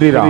श्री राम।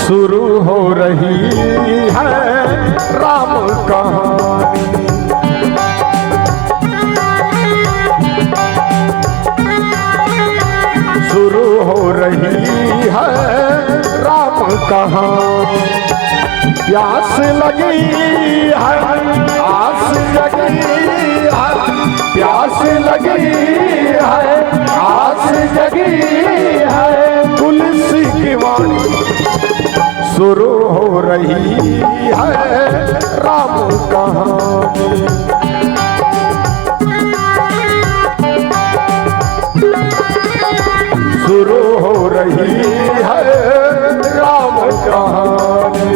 शुरू हो रही है राम कहानी, शुरू हो रही है राम कहानी। प्यास लगी है आस जगी है, प्यास लगी है आस जगी है। तुलसी की वाणी शुरू हो रही है राम कहानी, शुरू हो रही है राम कहानी।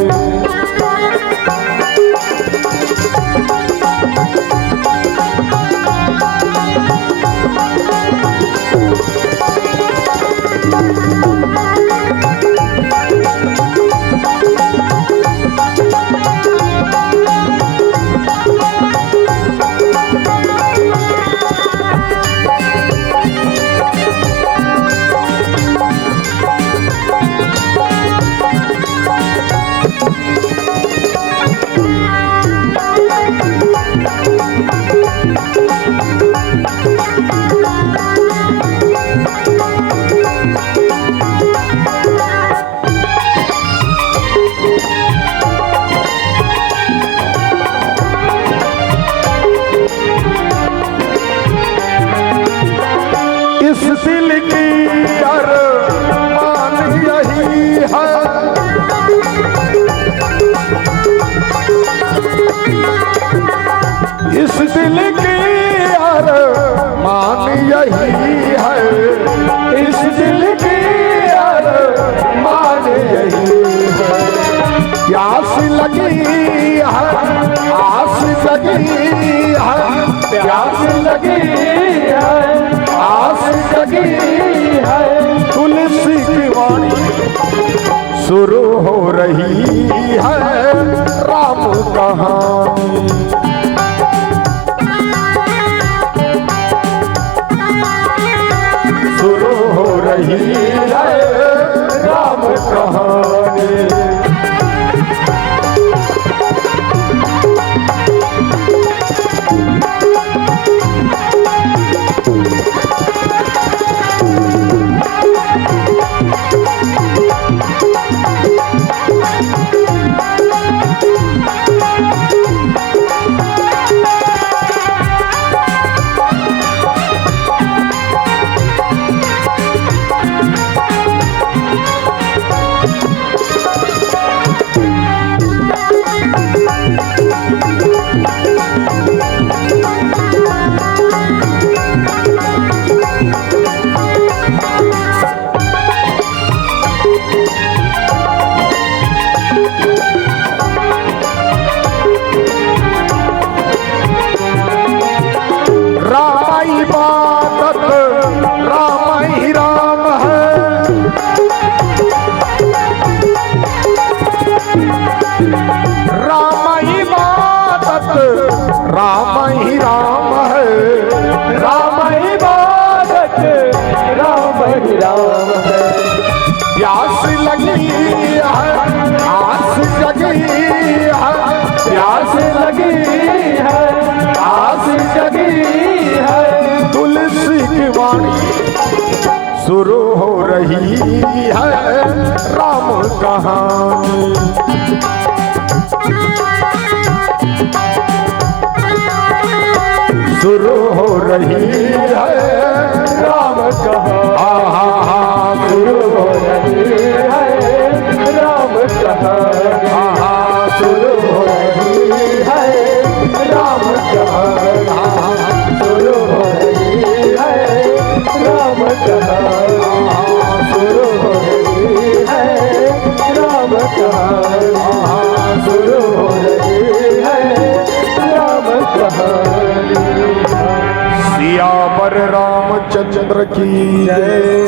इस दिल की अरमान यही है, इस दिल की अरमान यही है, इस दिल की अरमान यही है। प्यास लगी है आस जगी है, प्यास लगी है आस जगी है। तुलसी की वाणी शुरू हो रही है राम कहानी, रही है राम कहानी। प्यास लगी है आस जगी है, प्यास लगी है आस जगी है। तुलसी की वाणी शुरू हो रही है राम कहानी। शुरू हो रही है राम कहानी। शुरू हो रही है राम कहानी। शुरू हो रही है राम कहानी। शुरू हो रही है राम कहानी। शुरू हो रही है राम कहानी। शुरू हो रही है राम कहानी। सियावर रामचंद्र की जय।